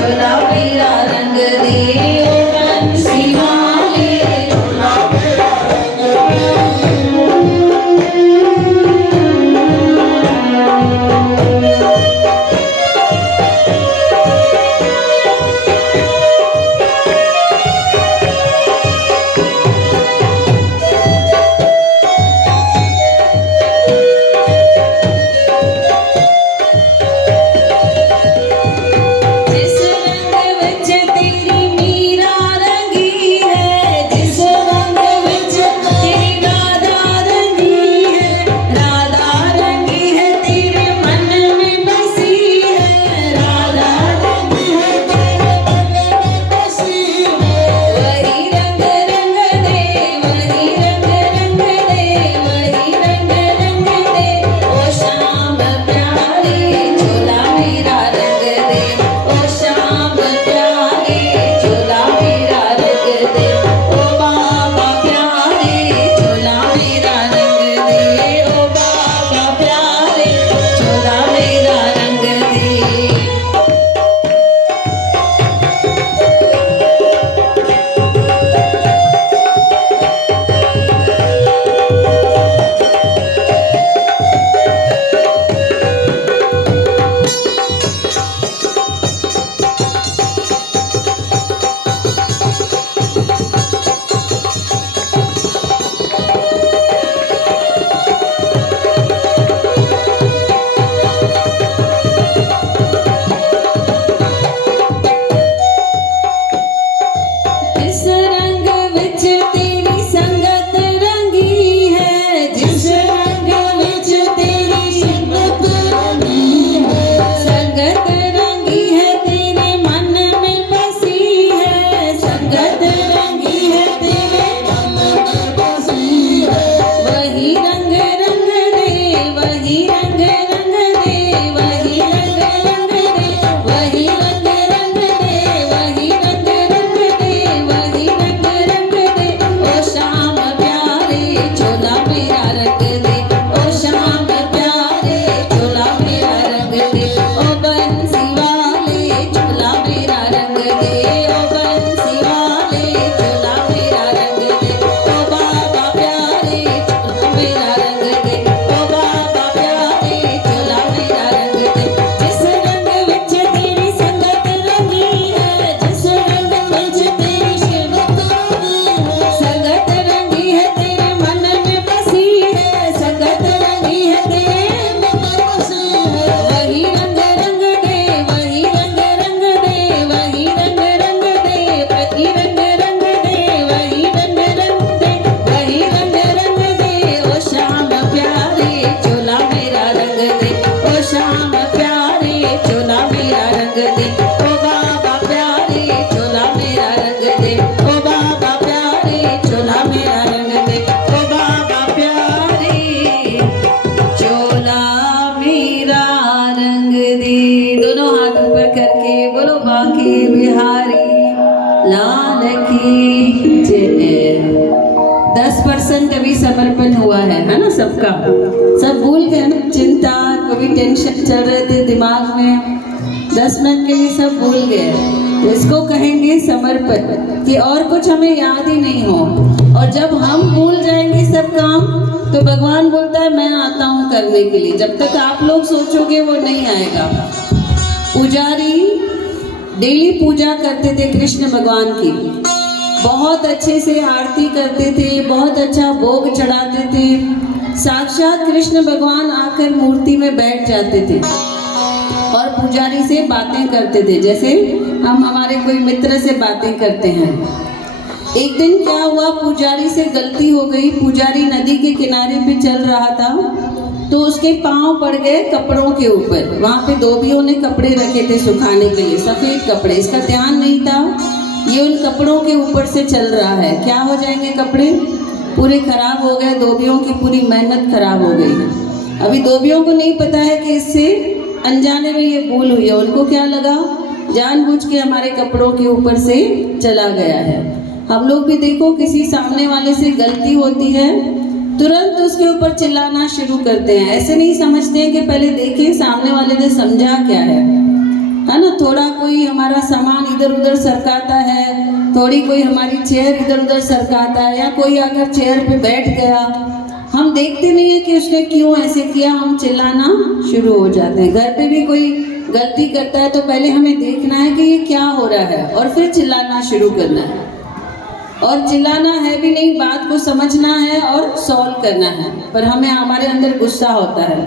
चोला मेरा रंग दे ओ बंसी वाले चोला मेरा रंग लाल की जय। 10% अभी समर्पण हुआ है ना सबका। सब भूल गए ना, चिंता कभी टेंशन चल रहे थे दिमाग में, 10 मिनट के लिए सब भूल गए। तो इसको कहेंगे समर्पण, कि और कुछ हमें याद ही नहीं हो। और जब हम भूल जाएंगे सब काम, तो भगवान बोलता है मैं आता हूँ करने के लिए। जब तक आप लोग सोचोगे वो नहीं आएगा। पुजारी डेली पूजा करते थे कृष्ण भगवान की, बहुत अच्छे से आरती करते थे, बहुत अच्छा भोग चढ़ाते थे। साक्षात कृष्ण भगवान आकर मूर्ति में बैठ जाते थे और पुजारी से बातें करते थे, जैसे हम हमारे कोई मित्र से बातें करते हैं। एक दिन क्या हुआ, पुजारी से गलती हो गई। पुजारी नदी के किनारे पे चल रहा था, तो उसके पांव पड़ गए कपड़ों के ऊपर। वहाँ पे धोबियों ने कपड़े रखे थे सुखाने के लिए, सफ़ेद कपड़े। इसका ध्यान नहीं था, ये उन कपड़ों के ऊपर से चल रहा है। क्या हो जाएंगे कपड़े, पूरे खराब हो गए। धोबियों की पूरी मेहनत खराब हो गई। अभी धोबियों को नहीं पता है कि इससे अनजाने में ये भूल हुई है। उनको क्या लगा, जानबूझ के हमारे कपड़ों के ऊपर से चला गया है। हम लोग भी देखो, किसी सामने वाले से गलती होती है, तुरंत उसके ऊपर चिल्लाना शुरू करते हैं। ऐसे नहीं समझते हैं कि पहले देखें सामने वाले ने समझा क्या है। है ना, थोड़ा कोई हमारा सामान इधर उधर सरकाता है, थोड़ी कोई हमारी चेयर इधर उधर सरकाता है, या कोई अगर चेयर पे बैठ गया, हम देखते नहीं है कि उसने क्यों ऐसे किया, हम चिल्लाना शुरू हो जाते हैं। घर पे भी कोई गलती करता है तो पहले हमें देखना है कि ये क्या हो रहा है और फिर चिल्लाना शुरू करना है। और चिल्लाना है भी नहीं, बात को समझना है और सॉल्व करना है, पर हमें हमारे अंदर गुस्सा होता है।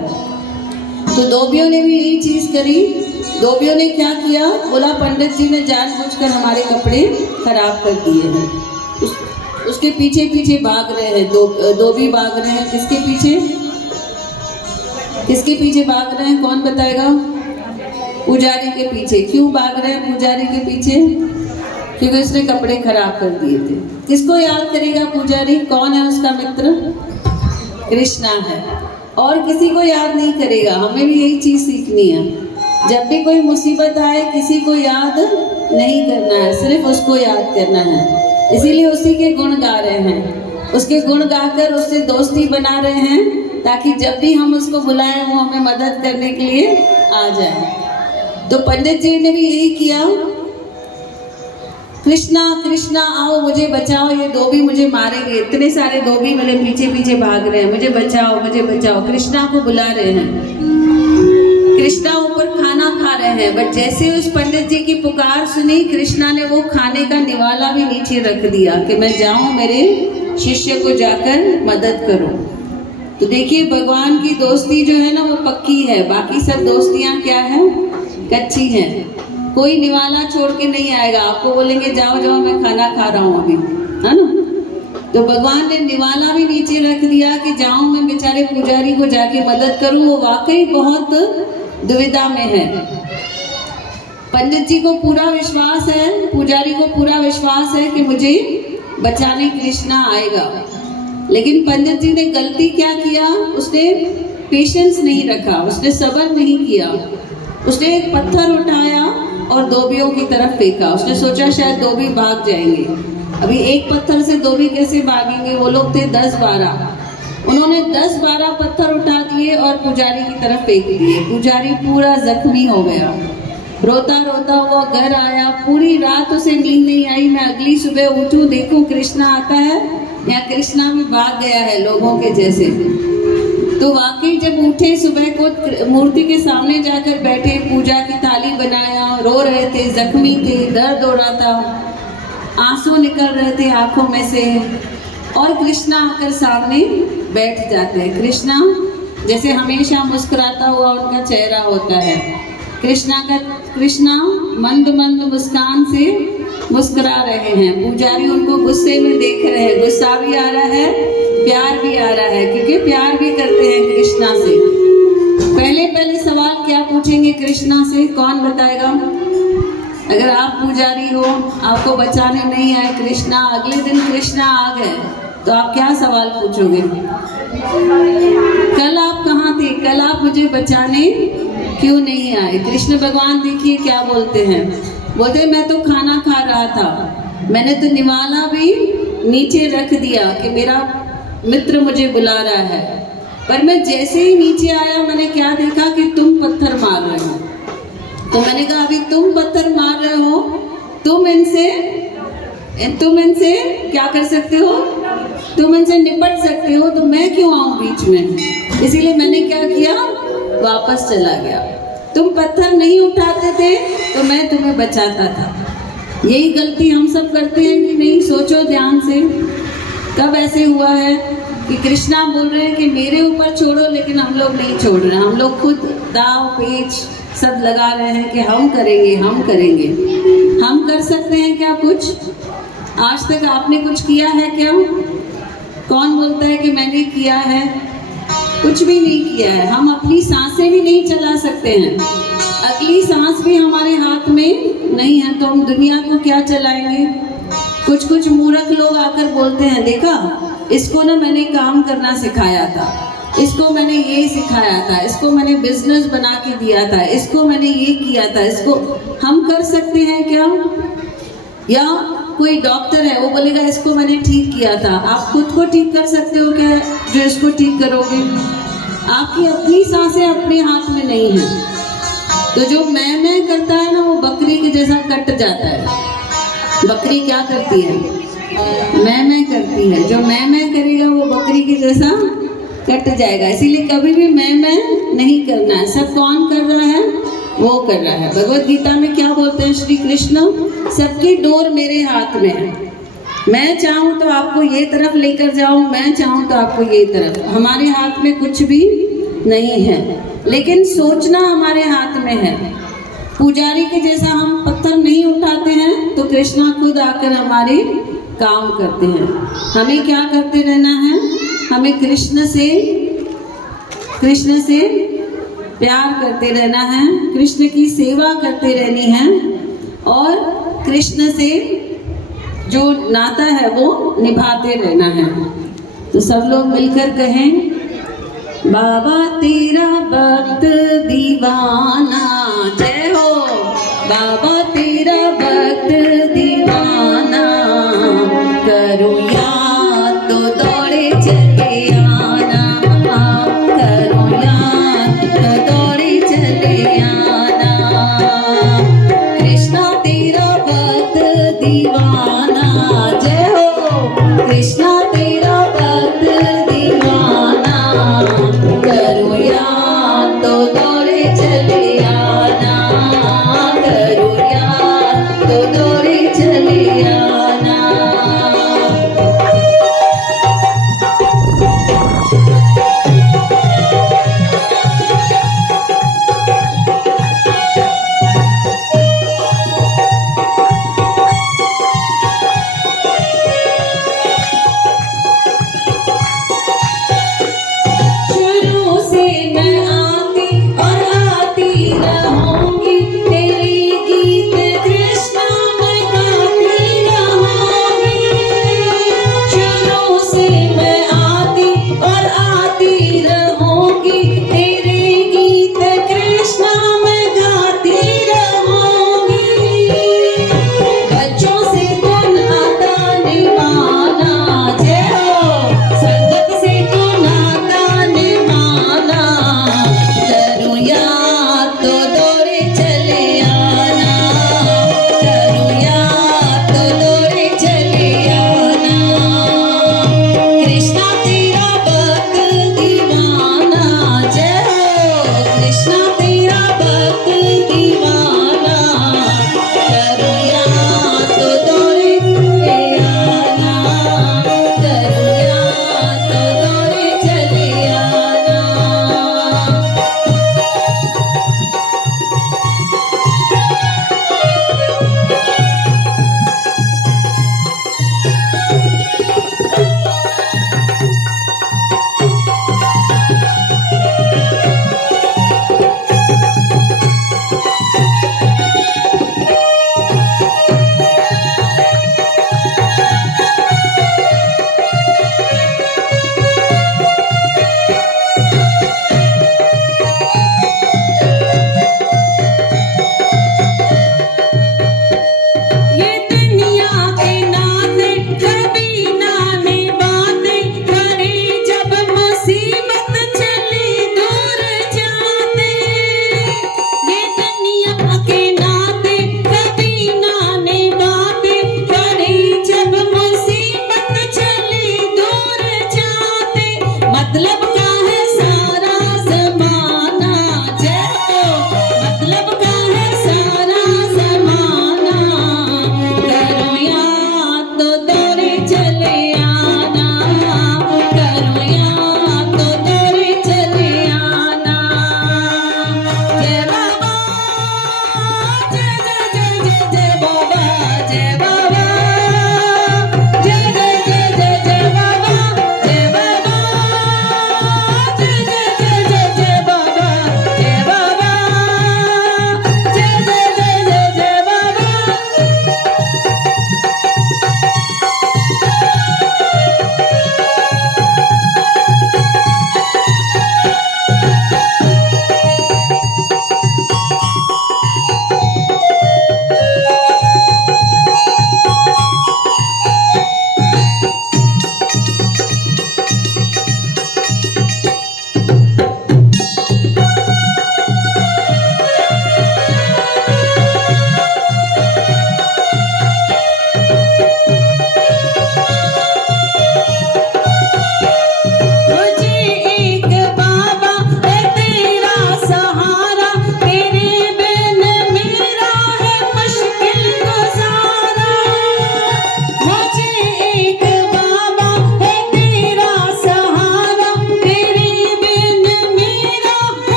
तो धोबियों ने भी यही चीज़ करी। धोबियों ने क्या किया, बोला पंडित जी ने जानबूझकर हमारे कपड़े खराब कर दिए हैं। उसके पीछे पीछे भाग रहे हैं, धोबी भाग रहे हैं। किसके पीछे, किसके पीछे भाग रहे हैं, कौन बताएगा? पुजारी के पीछे। क्यों भाग रहे हैं पुजारी के पीछे? क्योंकि उसने कपड़े खराब कर दिए थे। किसको याद करेगा पुजारी? कौन है उसका मित्र? कृष्णा है, और किसी को याद नहीं करेगा। हमें भी यही चीज़ सीखनी है, जब भी कोई मुसीबत आए किसी को याद नहीं करना है, सिर्फ उसको याद करना है। इसीलिए उसी के गुण गा रहे हैं, उसके गुण गाकर उससे दोस्ती बना रहे हैं, ताकि जब भी हम उसको बुलाएं वो हमें मदद करने के लिए आ जाए। तो पंडित जी ने भी यही किया, कृष्णा कृष्णा आओ मुझे बचाओ, ये धोबी मुझे मारेंगे, इतने सारे धोबी मेरे पीछे पीछे भाग रहे हैं, मुझे बचाओ मुझे बचाओ। कृष्णा को बुला रहे हैं, कृष्णा ऊपर खाना खा रहे हैं, बट जैसे उस पंडित जी की पुकार सुनी, कृष्णा ने वो खाने का निवाला भी नीचे रख दिया कि मैं जाऊं मेरे शिष्य को जाकर मदद करूं। तो देखिए भगवान की दोस्ती जो है ना वो पक्की है, बाकी सब दोस्तियां क्या है, कच्ची हैं। कोई निवाला छोड़ के नहीं आएगा, आपको बोलेंगे जाओ जाओ मैं खाना खा रहा हूँ अभी, है ना। तो भगवान ने निवाला भी नीचे रख दिया कि जाऊं मैं बेचारे पुजारी को जाके मदद करूं, वो वाकई बहुत दुविधा में है। पंडित जी को पूरा विश्वास है, पुजारी को पूरा विश्वास है कि मुझे बचाने कृष्णा आएगा, लेकिन पंडित जी ने गलती क्या किया, उसने पेशेंस नहीं रखा, उसने सब्र नहीं किया। उसने एक पत्थर उठाया और धोबियों की तरफ फेंका। उसने सोचा शायद धोबी भाग जाएंगे। अभी एक पत्थर से धोबी कैसे भागेंगे, वो लोग थे 10-12। उन्होंने 10-12 पत्थर उठा दिए और पुजारी की तरफ फेंक दिए। पुजारी पूरा जख्मी हो गया, रोता रोता वो घर आया। पूरी रात उसे नींद नहीं आई। मैं अगली सुबह उठूं देखूं कृष्णा आता है या कृष्णा भी भाग गया है लोगों के जैसे। तो वाकई जब उठे सुबह को, मूर्ति के सामने जाकर बैठे, पूजा की थाली बनाया, रो रहे थे, जख्मी थे, दर्द हो रहा था, आंसू निकल रहे थे आंखों में से, और कृष्णा आकर सामने बैठ जाते हैं। कृष्णा जैसे हमेशा मुस्कुराता हुआ उनका चेहरा होता है। कृष्णा मंद मंद मुस्कान से मुस्कुरा रहे हैं। पुजारी उनको गुस्से में देख रहे हैं, गुस्सा भी आ रहा है, प्यार भी आ रहा है, क्योंकि प्यार भी करते हैं कृष्णा से। पहले सवाल क्या पूछेंगे कृष्णा से, कौन बताएगा? अगर आप पुजारी हो, आपको बचाने नहीं आए कृष्णा, अगले दिन कृष्णा आ गए, तो आप क्या सवाल पूछोगे? कल आप कहाँ थे, कल आप मुझे बचाने क्यों नहीं आए? कृष्ण भगवान देखिए क्या बोलते हैं, बोलते मैं तो खाना खा रहा था, मैंने तो निवाला भी नीचे रख दिया कि मेरा मित्र मुझे बुला रहा है, पर मैं जैसे ही नीचे आया मैंने क्या देखा कि तुम पत्थर मार रहे हो। तो मैंने कहा अभी तुम पत्थर मार रहे हो, तुम इनसे क्या कर सकते हो, तुम इनसे निपट सकते हो, तो मैं क्यों आऊं बीच में? इसीलिए मैंने क्या किया, वापस चला गया। तुम पत्थर नहीं उठाते थे तो मैं तुम्हें बचाता था। यही गलती हम सब करते हैं कि नहीं? सोचो ध्यान से, कब ऐसे हुआ है कि कृष्णा बोल रहे हैं कि मेरे ऊपर छोड़ो, लेकिन हम लोग नहीं छोड़ रहे हैं। हम लोग खुद दाव पेच सब लगा रहे हैं कि हम करेंगे हम करेंगे। हम कर सकते हैं क्या कुछ? आज तक आपने कुछ किया है क्या? कौन बोलता है कि मैंने किया है? कुछ भी नहीं किया है। हम अपनी सांसें भी नहीं चला सकते हैं, अगली सांस भी हमारे हाथ में नहीं है, तो हम दुनिया को क्या चलाएंगे? कुछ मूर्ख लोग आकर बोलते हैं देखा, इसको ना मैंने काम करना सिखाया था, इसको मैंने ये सिखाया था, इसको मैंने बिजनेस बना के दिया था, इसको मैंने ये किया था, इसको हम कर सकते हैं क्या? या कोई डॉक्टर है वो बोलेगा इसको मैंने ठीक किया था। आप खुद को ठीक कर सकते हो क्या जो इसको ठीक करोगे? आपकी अपनी सांसें अपने हाथ में नहीं है। तो जो मैं करता है ना वो बकरी के जैसा कट जाता है। बकरी क्या करती है? मैं करती है। जो मैं करेगा वो बकरी के जैसा कट जाएगा। इसीलिए कभी भी मैं नहीं करना है। सब कौन कर रहा है? वो कर रहा है। भगवत गीता में क्या बोलते हैं श्री कृष्ण? सबकी डोर मेरे हाथ में है। मैं चाहूँ तो आपको ये तरफ लेकर जाऊँ, मैं चाहूँ तो आपको ये तरफ। हमारे हाथ में कुछ भी नहीं है, लेकिन सोचना हमारे हाथ में है। पुजारी के जैसा हम पत्थर नहीं उठाते हैं तो कृष्णा खुद आकर हमारे काम करते हैं। हमें क्या करते रहना है? हमें कृष्ण से प्यार करते रहना है, कृष्ण की सेवा करते रहनी है और कृष्ण से जो नाता है वो निभाते रहना है। तो सब लोग मिलकर कहें, बाबा तेरा भक्त दीवाना, जय हो। बाबा तेरा भक्त दीवाना, करूँ याद तो दौड़े चले आना, करूँ याद तो दौड़े चले आना। कृष्णा तेरा भक्त दीवाना, जय हो। कृष्णा तेरा भक्त दीवाना, करूँ याद तो दौड़े चले आना, करूँ याद तो दौड़े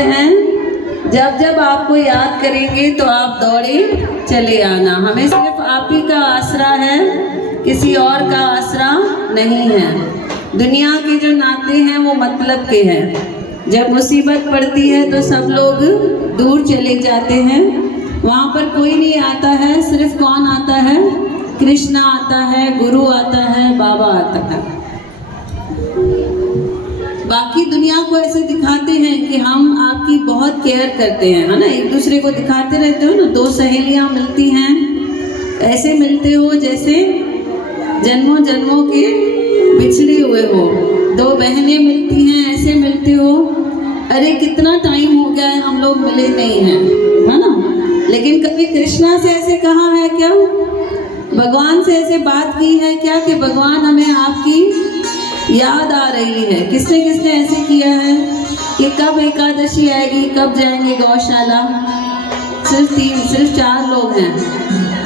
हैं, जब जब आपको याद करेंगे तो आप दौड़े चले आना। हमें सिर्फ आप ही का आसरा है, किसी और का आसरा नहीं है। दुनिया के जो नाते हैं वो मतलब के हैं। जब मुसीबत पड़ती है तो सब लोग दूर चले जाते हैं, वहाँ पर कोई नहीं आता है। सिर्फ कौन आता है? कृष्णा आता है, गुरु आता है, बाबा आता है। बाकी दुनिया को ऐसे दिखाते हैं कि हम आपकी बहुत केयर करते हैं, है ना, एक दूसरे को दिखाते रहते हो ना। दो सहेलियां मिलती हैं, ऐसे मिलते हो जैसे जन्मों जन्मों के बिछड़े हुए हो। दो बहनें मिलती हैं, ऐसे मिलते हो, अरे कितना टाइम हो गया है हम लोग मिले नहीं हैं, है ना। लेकिन कभी कृष्णा से ऐसे कहा है क्या? भगवान से ऐसे बात की है क्या कि भगवान हमें आपकी याद आ रही है? किसने किसने ऐसे किया है कि कब एकादशी आएगी, कब जाएंगे गौशाला? सिर्फ 4 लोग हैं।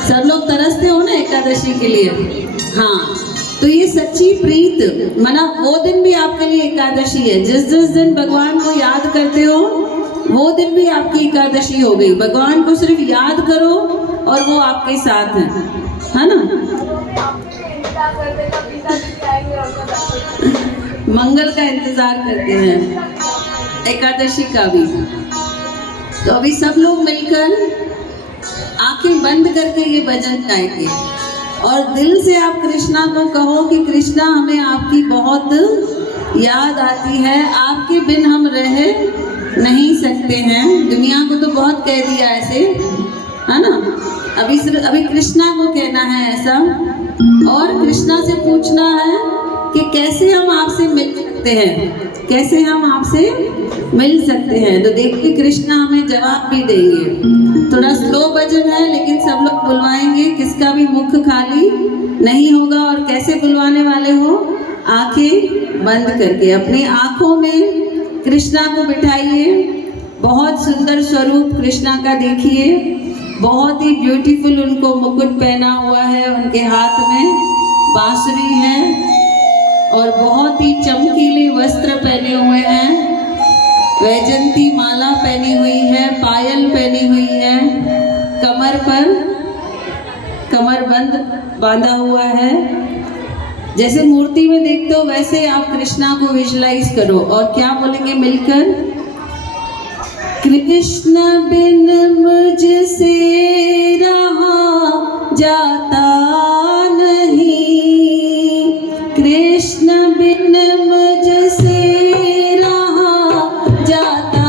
सब लोग तरसते हो ना एकादशी के लिए। हाँ, तो ये सच्ची प्रीत मना, वो दिन भी आपके लिए एकादशी है। जिस जिस दिन भगवान को याद करते हो वो दिन भी आपकी एकादशी हो गई। भगवान को सिर्फ याद करो और वो आपके साथ है ना। मंगल का इंतजार करते हैं, एकादशी का भी। तो अभी सब लोग मिलकर आंखें बंद करके ये भजन गाएंगे और दिल से आप कृष्णा को कहो कि कृष्णा हमें आपकी बहुत याद आती है, आपके बिन हम रह नहीं सकते हैं। दुनिया को तो बहुत कह दिया ऐसे, है ना। अभी कृष्णा को कहना है ऐसा, और कृष्णा से पूछना है कि कैसे हम आपसे मिल सकते हैं, कैसे हम आपसे मिल सकते हैं। तो देखिए कृष्णा हमें जवाब भी देंगे। थोड़ा स्लो भजन है लेकिन सब लोग बुलवाएंगे, किसका भी मुख खाली नहीं होगा। और कैसे बुलवाने वाले हो? आंखें बंद करके अपनी आंखों में कृष्णा को बिठाइए। बहुत सुंदर स्वरूप कृष्णा का देखिए, बहुत ही ब्यूटीफुल उनको मुकुट पहना हुआ है, उनके हाथ में बांसुरी है और बहुत ही चमकीले वस्त्र पहने हुए हैं। वैजंती माला पहनी हुई है, पायल पहनी हुई है, कमर पर कमरबंद बांधा हुआ है। जैसे मूर्ति में देखते हो वैसे आप कृष्णा को विजुलाइज करो और क्या बोलेंगे मिलकर? कृष्ण बिन मुझसे रहा जाता नहीं, कृष्ण बिन मुझसे रहा जाता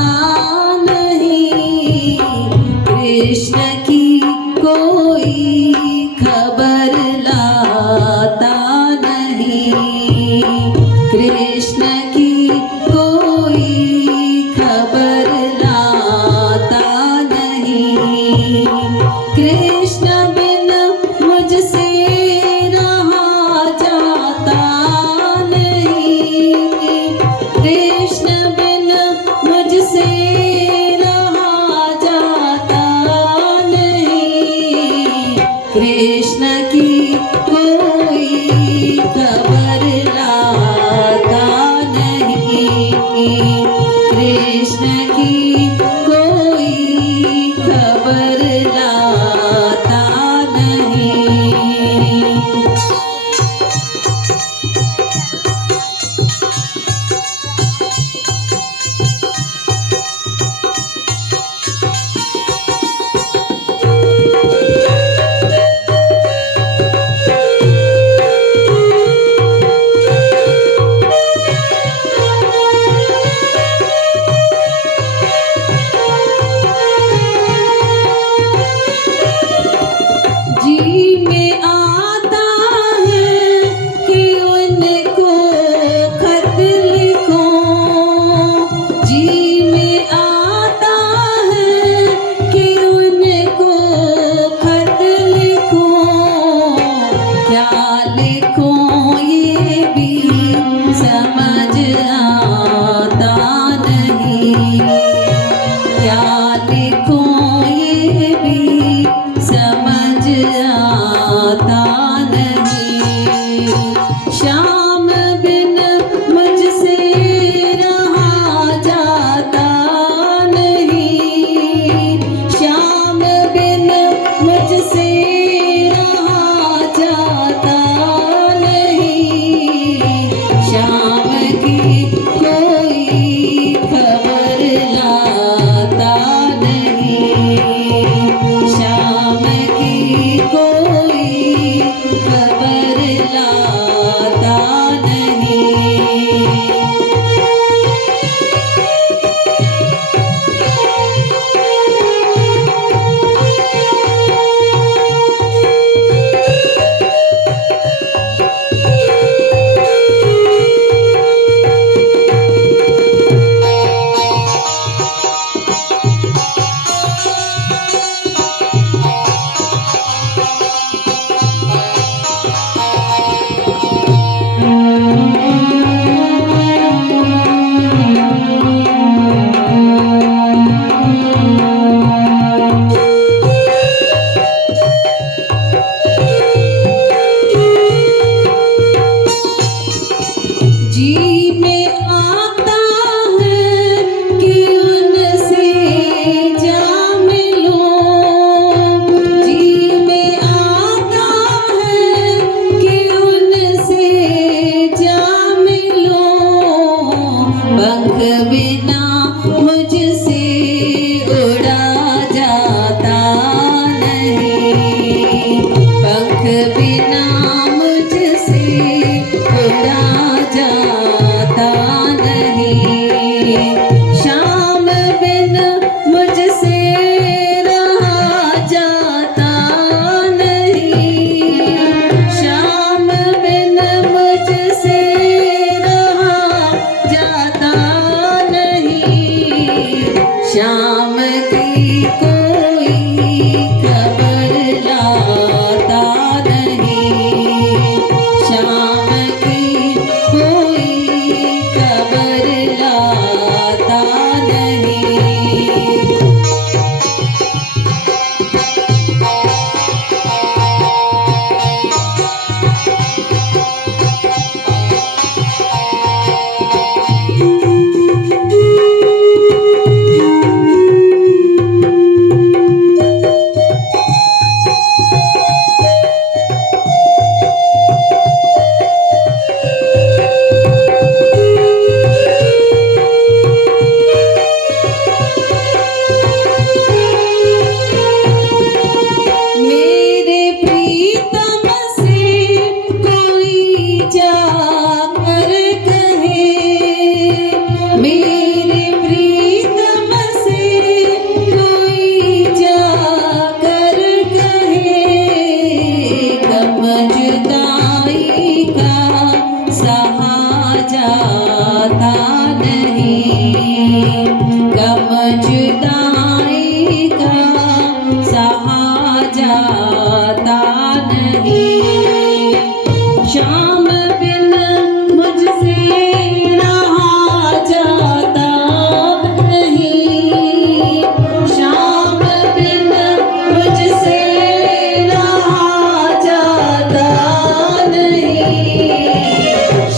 नहीं, कृष्ण की कोई खबर लाता नहीं, कृष्ण की कोई खबर लाता नहीं, कृष्ण बिन मुझसे रहा जाता नहीं, कृष्ण बिन मुझसे रहा जाता नहीं, कृष्ण की कोई खबर लाता नहीं, कृष्ण की कोई खबर लाता नहीं। मुझसे रहा जाता नहीं, शाम की कोई खबर लाता नहीं, शाम की कोई खबर लाता नहीं। जी में आता है कि उनसे जा मिलो, जी में आता है कि उनसे जा मिलो, पंख बिना मुझसे उड़ा जाता नहीं, पंख बिना मुझसे उड़ा जाता नहीं, शाम बिन मुझसे रहा जाता नहीं, शाम बिन मुझसे रहा जाता नहीं, शाम की कोई खबर लाता नहीं, शाम की कोई खबर लाता नहीं। मेरे प्रीतम से कोई जाकर कहे, मेरे प्रीतम से कोई जाकर कहे, गम जुदाई का सहा जाता नहीं, गम जुदाई का सहा जाता नहीं, शाम बिन मुझसे रहा जाता नहीं, शाम बिन मुझसे रहा जाता नहीं,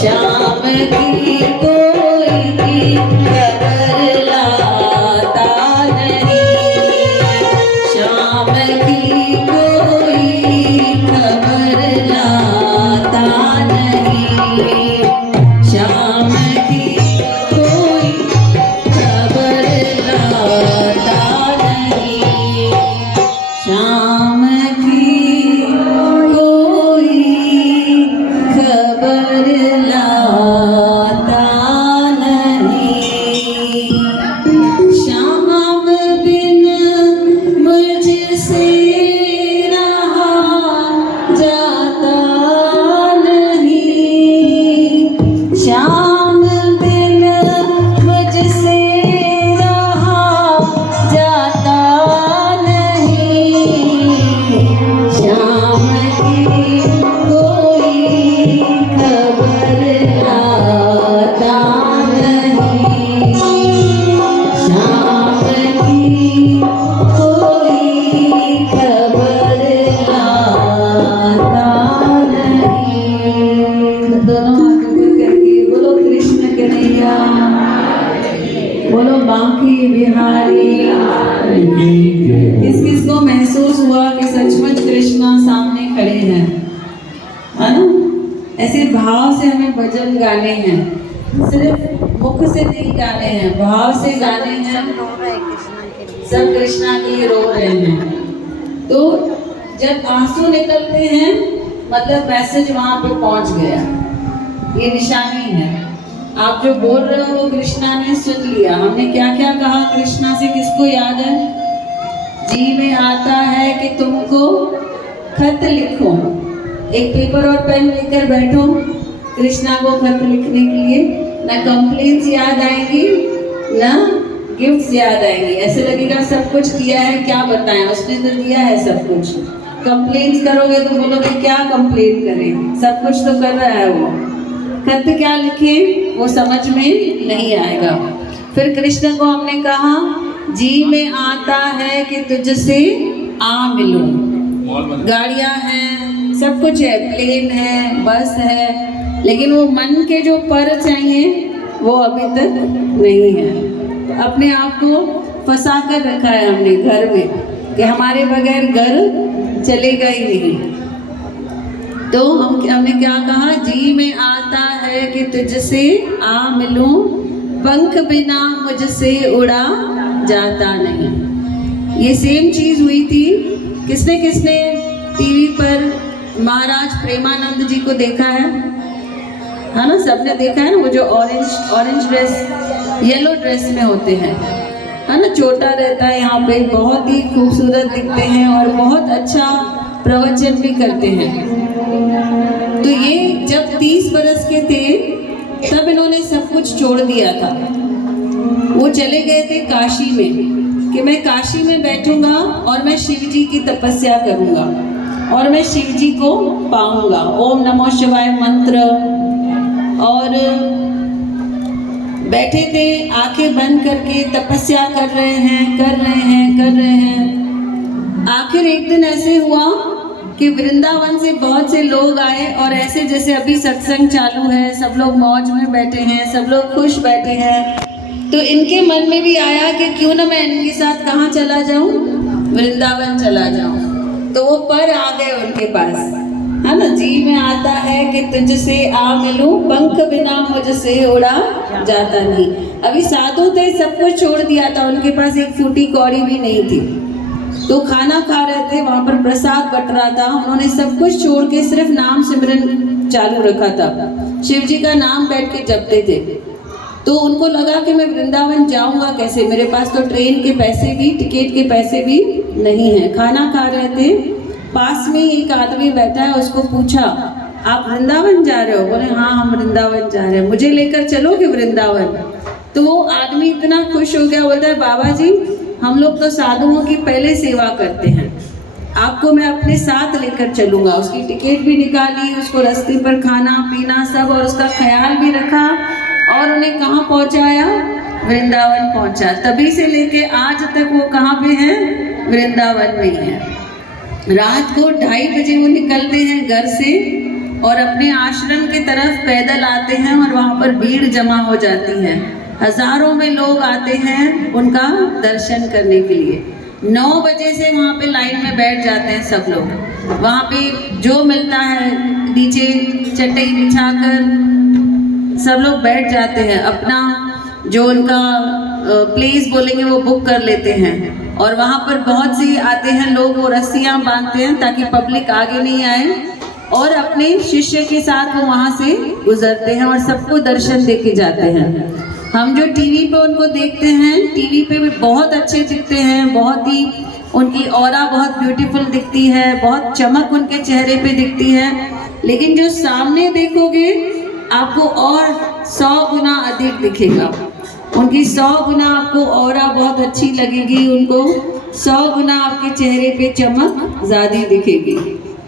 शाम की कोई खबर लाता नहीं, शाम की कोई खबर लाता नहीं, शाम की कोई खबर लाता नहीं, शाम की कोई खबर लाता नहीं, शाम बिन मुझसे रहा जाता नहीं, शाम बिन मुझसे रहा जाता नहीं, शाम की कोई खबर लाता नहीं, शाम की कोई खबर लाता नहीं। दोनों हाथ ऊपर करके बोलो कृष्ण कन्हैया, बोलो बांकी बिहारी। किस किस को महसूस हुआ कि सचमुच हैं, है ना? ऐसे भाव से हमें भजन गाने हैं, सिर्फ मुख से नहीं गाने हैं, भाव से गाने हैं। सब कृष्णा के लिए रो रहे हैं। तो जब आंसू निकलते हैं मतलब मैसेज वहां पे पहुंच गया, ये निशानी है। आप जो बोल रहे हो वो कृष्णा ने सुन लिया। हमने क्या क्या कहा कृष्णा से, किसको याद है? जी में आता है कि तुमको खत लिखो, एक पेपर और पेन लेकर बैठो कृष्णा को खत लिखने के लिए। ना कंप्लेंट्स याद आएंगी ना गिफ्ट्स याद आएंगी, ऐसे लगेगा सब कुछ किया है, क्या बताएं, उसने तो दिया है सब कुछ। कंप्लेंट्स करोगे तो बोलोगे क्या कंप्लेंट करें, सब कुछ तो कर रहा है वो। खत क्या लिखे वो समझ में नहीं आएगा। फिर कृष्ण को हमने कहा जी में आता है कि तुझसे आ मिलूं। गाड़ियां हैं, सब कुछ है, प्लेन है, बस है, लेकिन वो मन के जो पर चाहिए वो अभी तक नहीं है। तो अपने आप को फंसा कर रखा है हमने घर में कि हमारे बगैर घर चलेगा ही नहीं। तो हमने क्या कहा, जी में आता है कि तुझसे आ मिलूं, पंख बिना मुझसे उड़ा जाता नहीं। ये सेम चीज हुई थी। किसने किसने टीवी पर महाराज प्रेमानंद जी को देखा है ना? सबने देखा है ना, वो जो ऑरेंज ड्रेस, येलो ड्रेस में होते हैं, है ना? छोटा रहता है यहाँ पे, बहुत ही खूबसूरत दिखते हैं और बहुत अच्छा प्रवचन भी करते हैं। तो ये जब 30 बरस के थे तब इन्होंने सब कुछ छोड़ दिया था। वो चले गए थे काशी में कि मैं काशी में बैठूंगा और मैं शिव जी की तपस्या करूंगा और मैं शिव जी को पाऊंगा। ओम नमो शिवाय मंत्र, और बैठे थे आंखें बंद करके तपस्या कर रहे हैं। आखिर एक दिन ऐसे हुआ कि वृंदावन से बहुत से लोग आए और ऐसे जैसे अभी सत्संग चालू है, सब लोग मौज में बैठे हैं, सब लोग खुश बैठे हैं। तो इनके मन में भी आया कि क्यों ना मैं इनके साथ कहाँ चला जाऊं, वृंदावन चला जाऊं। तो वो पर आ गए उनके पास, है ना? जी में आता है कि तुझसे आ मिलूं, पंख बिना मुझसे उड़ा जाता नहीं। अभी साधु थे, सब कुछ छोड़ दिया था, उनके पास एक फूटी कौड़ी भी नहीं थी। तो खाना खा रहे थे, वहां पर प्रसाद बट रहा था, उन्होंने सब कुछ छोड़ के सिर्फ नाम सिमरन चालू रखा था, शिव जी का नाम बैठ के जपते थे। तो उनको लगा कि मैं वृंदावन जाऊंगा कैसे, मेरे पास तो ट्रेन के पैसे भी, टिकट के पैसे भी नहीं है। खाना खा रहे थे, पास में एक आदमी बैठा है, उसको पूछा आप वृंदावन जा रहे हो? बोले हाँ हम वृंदावन जा रहे हैं, मुझे लेकर चलोगे वृंदावन? तो वो आदमी इतना खुश हो गया, बोलता है बाबा जी हम लोग तो साधुओं की पहले सेवा करते हैं, आपको मैं अपने साथ लेकर चलूंगा। उसकी टिकट भी निकाली, उसको रास्ते पर खाना पीना सब और उसका ख्याल भी रखा और उन्हें कहाँ पहुँचाया, वृंदावन पहुँचा। तभी से लेके आज तक वो कहाँ पे है, वृंदावन में ही है। रात को 2:30 बजे वो निकलते हैं घर से और अपने आश्रम की तरफ पैदल आते हैं और वहाँ पर भीड़ जमा हो जाती है, हजारों में लोग आते हैं उनका दर्शन करने के लिए। 9 बजे से वहाँ पे लाइन में बैठ जाते हैं सब लोग। वहाँ पे जो मिलता है नीचे चटाई बिछाकर सब लोग बैठ जाते हैं, अपना जो उनका प्लेस बोलेंगे वो बुक कर लेते हैं। और वहाँ पर बहुत सी आते हैं लोग, वो रस्सियाँ बांधते हैं ताकि पब्लिक आगे नहीं आए, और अपने शिष्य के साथ वो वहाँ से गुजरते हैं और सबको दर्शन दे के जाते हैं। हम जो टीवी पे उनको देखते हैं, टीवी पे भी बहुत अच्छे दिखते हैं, बहुत ही उनकी ऑरा बहुत ब्यूटीफुल दिखती है, बहुत चमक उनके चेहरे पे दिखती है, लेकिन जो सामने देखोगे आपको और 100 गुना अधिक दिखेगा। उनकी 100 गुना आपको ऑरा बहुत अच्छी लगेगी, उनको 100 गुना आपके चेहरे पे चमक ज़्यादा दिखेगी।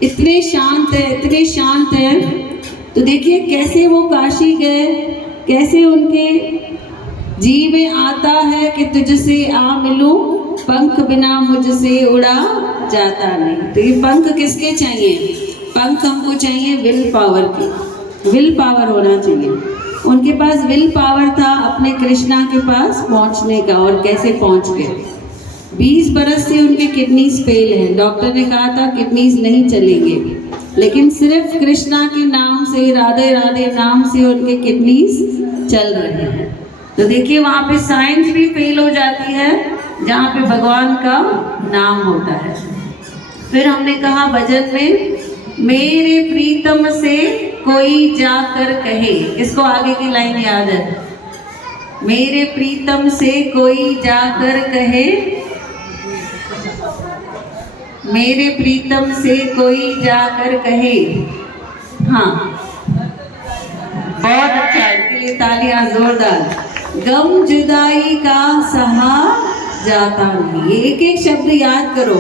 इतने शांत है। तो देखिए कैसे वो काशी गए, कैसे उनके जी में आता है कि तुझसे आ मिलूं, पंख बिना मुझसे उड़ा जाता नहीं। तो ये पंख किसके चाहिए? पंख हमको चाहिए विल पावर की, विल पावर होना चाहिए। उनके पास विल पावर था अपने कृष्णा के पास पहुंचने का, और कैसे पहुंच गए। 20 बरस से उनके किडनीज फेल हैं, डॉक्टर ने कहा था किडनीज नहीं चलेंगे, लेकिन सिर्फ कृष्णा के नाम से, राधे राधे नाम से उनके किडनीज चल रहे हैं। तो देखिए वहाँ पे साइंस भी फेल हो जाती है जहाँ पे भगवान का नाम होता है। फिर हमने कहा भजन में, मेरे प्रीतम से कोई जाकर कहे, इसको आगे की लाइन याद है, मेरे प्रीतम से कोई जाकर कहे, मेरे प्रीतम से कोई जाकर कहे। हाँ, बहुत अच्छा, इसके लिए तालियां जोरदार। गम जुदाई का सहा जाता नहीं, ये एक एक शब्द याद करो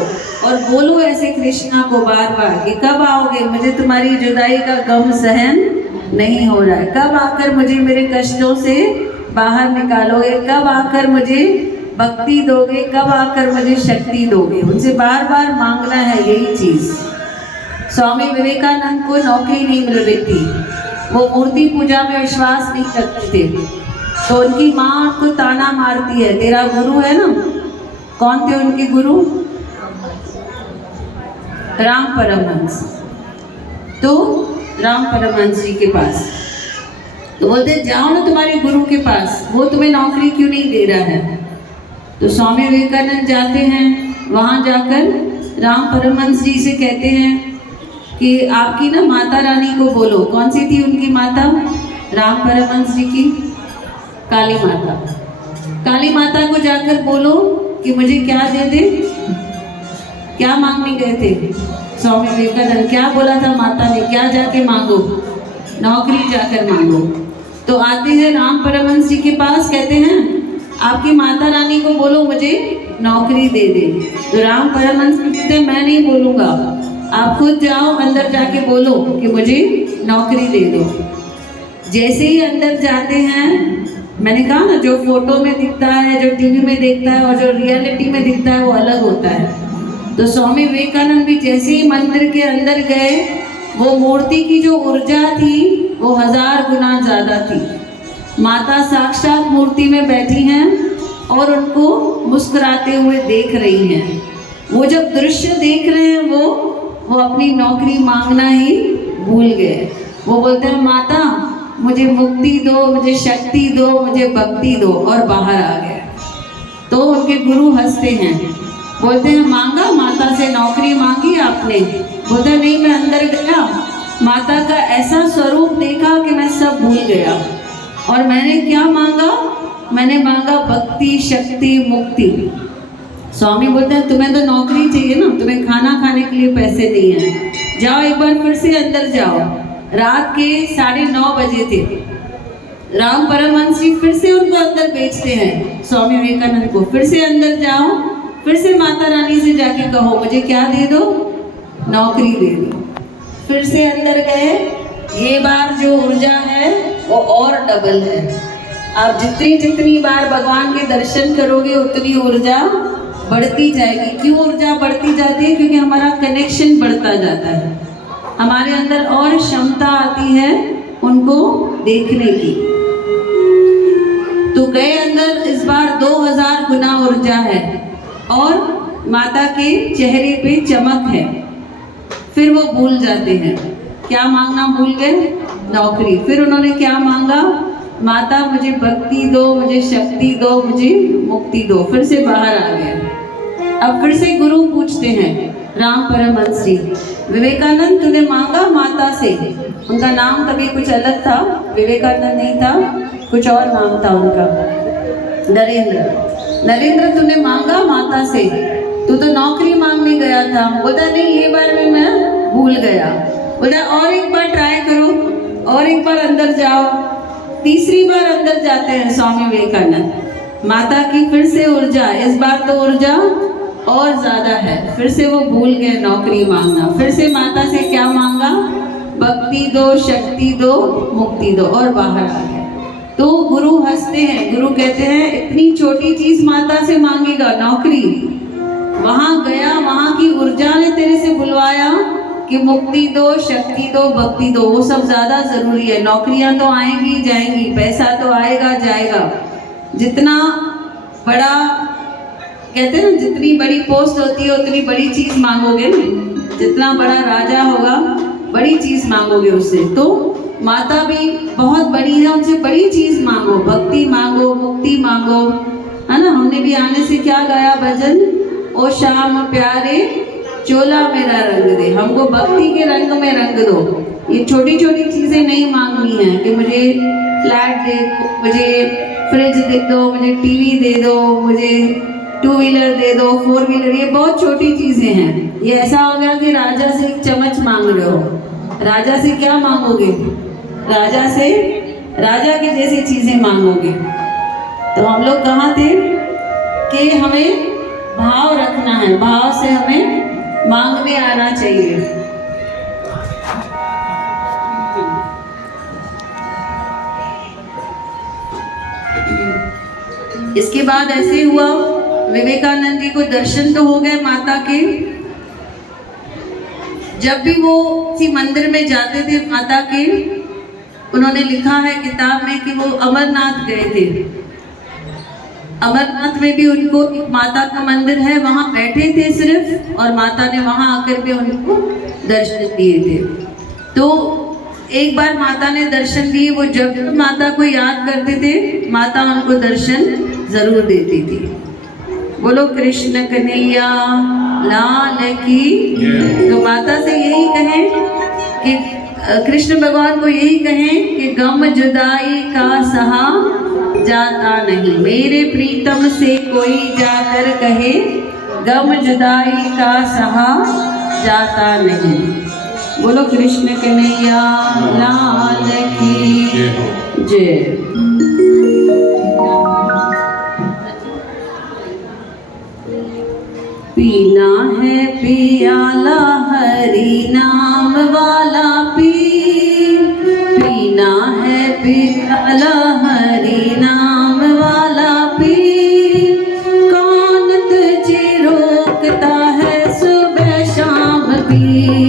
और बोलो ऐसे कृष्णा को बार बार कि कब आओगे, मुझे तुम्हारी जुदाई का गम सहन नहीं हो रहा है, कब आकर मुझे मेरे कष्टों से बाहर निकालोगे, कब आकर मुझे भक्ति दोगे, कब आकर मुझे शक्ति दोगे। उनसे बार बार मांगना है यही चीज। स्वामी विवेकानंद को नौकरी नहीं मिल रही थी, वो मूर्ति पूजा में विश्वास नहीं करते थे, तो उनकी माँ उनको ताना मारती है, तेरा गुरु है ना। कौन थे उनके गुरु? राम परमहंस। तो राम परमहंस जी के पास तो बोलते जाओ ना तुम्हारे गुरु के पास, वो तुम्हें नौकरी क्यों नहीं दे रहा है। तो स्वामी विवेकानंद जाते हैं, वहाँ जाकर राम परमहंस जी से कहते हैं कि आपकी ना माता रानी को बोलो। कौन सी थी उनकी माता राम परमहंस जी की? काली माता। काली माता को जाकर बोलो कि मुझे क्या दे दे। क्या मांगने गए थे स्वामी विवेकानंद? क्या बोला था माता ने? क्या जाके मांगो? नौकरी जाकर मांगो। तो आते हैं राम परमहंस जी के पास, कहते हैं आपकी माता रानी को बोलो मुझे नौकरी दे दे। तो राम परमहंस जी कहते हैं मैं नहीं बोलूँगा, आप खुद जाओ अंदर जाके बोलो कि मुझे नौकरी दे दो। जैसे ही अंदर जाते हैं, मैंने कहा ना जो फोटो में दिखता है, जो टीवी में दिखता है और जो रियलिटी में दिखता है वो अलग होता है। तो स्वामी विवेकानंद भी जैसे ही मंदिर के अंदर गए, वो मूर्ति की जो ऊर्जा थी वो 1000 गुना ज़्यादा थी। माता साक्षात मूर्ति में बैठी हैं और उनको मुस्कुराते हुए देख रही हैं। वो जब दृश्य देख रहे हैं वो अपनी नौकरी मांगना ही भूल गए। वो बोलते हैं माता मुझे मुक्ति दो, मुझे शक्ति दो, मुझे भक्ति दो, और बाहर आ गए। तो उनके गुरु हंसते हैं, बोलते हैं मांगा माता से नौकरी मांगी आपने? बोलते हैं नहीं, मैं अंदर गया, माता का ऐसा स्वरूप देखा कि मैं सब भूल गया। और मैंने क्या मांगा? मैंने मांगा भक्ति, शक्ति, मुक्ति। स्वामी बोलते हैं तुम्हें तो नौकरी चाहिए ना, तुम्हें खाना खाने के लिए पैसे नहीं है, जाओ एक बार फिर से अंदर जाओ। रात के 9:30 बजे थे। राम परमहंस जी फिर से उनको अंदर भेजते हैं, स्वामी विवेकानंद को, फिर से अंदर जाओ, फिर से माता रानी से जाके कहो मुझे क्या दे दो? नौकरी दे दो। फिर से अंदर गए, ये बार जो ऊर्जा है वो और डबल है। आप जितनी बार भगवान के दर्शन करोगे उतनी ऊर्जा बढ़ती जाएगी। क्यों ऊर्जा बढ़ती जाती है? क्योंकि हमारा कनेक्शन बढ़ता जाता है, हमारे अंदर और क्षमता आती है उनको देखने की। तो गए अंदर, इस बार 2000 गुना ऊर्जा है और माता के चेहरे पे चमक है। फिर वो भूल जाते हैं, क्या मांगना भूल गए? नौकरी। फिर उन्होंने क्या मांगा? माता मुझे भक्ति दो, मुझे शक्ति दो, मुझे मुक्ति दो। फिर से बाहर आ गए। अब फिर से गुरु पूछते हैं राम परमहंस जी, विवेकानंद तूने मांगा माता से? उनका नाम तभी कुछ अलग था, विवेकानंद नहीं था, कुछ और नाम था उनका, नरेंद्र। नरेंद्र तूने मांगा माता से? तू तो नौकरी मांगने गया था। बोलता नहीं, ये बार में मैं भूल गया। बोलता और एक बार ट्राई करो, और एक बार अंदर जाओ। तीसरी बार अंदर जाते हैं स्वामी विवेकानंद, माता की फिर से ऊर्जा, इस बार तो ऊर्जा और ज्यादा है। फिर से वो भूल गए नौकरी मांगना। फिर से माता से क्या मांगा? भक्ति दो, शक्ति दो, मुक्ति दो, और बाहर आ गए। तो गुरु हंसते हैं, गुरु कहते हैं इतनी छोटी चीज माता से मांगेगा, नौकरी? वहां गया, वहां की ऊर्जा ने तेरे से बुलवाया कि मुक्ति दो, शक्ति दो, भक्ति दो। वो सब ज्यादा जरूरी है। नौकरियां तो आएंगी जाएंगी, पैसा तो आएगा जाएगा। जितना बड़ा कहते हैं ना, जितनी बड़ी पोस्ट होती है उतनी बड़ी चीज मांगोगे। जितना बड़ा राजा होगा बड़ी चीज मांगोगे उससे। तो माता भी बहुत बड़ी है, उनसे बड़ी चीज मांगो, भक्ति मांगो, मुक्ति मांगो, है ना। हमने भी आने से क्या गाया भजन, ओ श्याम प्यारे चोला मेरा रंग दे, हमको भक्ति के रंग में रंग दो। ये छोटी छोटी चीजें नहीं मांगनी है कि मुझे फ्लैट दे दो, मुझे फ्रिज दे दो, मुझे टीवी दे दो, मुझे 2 व्हीलर दे दो, 4 व्हीलर, ये बहुत छोटी चीजें हैं। ये ऐसा हो गया कि राजा से एक चम्मच मांग रहे हो। राजा से क्या मांगोगे, राजा से राजा की जैसी चीजें मांगोगे। तो हम लोग कहाँ थे कि हमें भाव रखना है, भाव से हमें मांगने आना चाहिए। इसके बाद ऐसे हुआ, विवेकानंद जी को दर्शन तो हो गए माता के। जब भी वो किसी मंदिर में जाते थे माता के, उन्होंने लिखा है किताब में कि वो अमरनाथ गए थे। अमरनाथ में भी उनको एक माता का मंदिर है, वहां बैठे थे सिर्फ, और माता ने वहां आकर के उनको दर्शन दिए थे। तो एक बार माता ने दर्शन दिए, वो जब भी माता को याद करते थे माता उनको दर्शन जरूर देती थी। बोलो कृष्ण कन्हैया लाल की। तो माता से यही कहें कि कृष्ण भगवान को यही कहें कि गम जुदाई का सहा जाता नहीं, मेरे प्रीतम से कोई जाकर कहे गम जुदाई का सहा जाता नहीं। बोलो कृष्ण कन्हैया लाल की जय। पीना है पियाला हरि नाम वाला पी, पीना है पियाला हरि नाम वाला पी। कौन तुझे रोकता है सुबह शाम पी,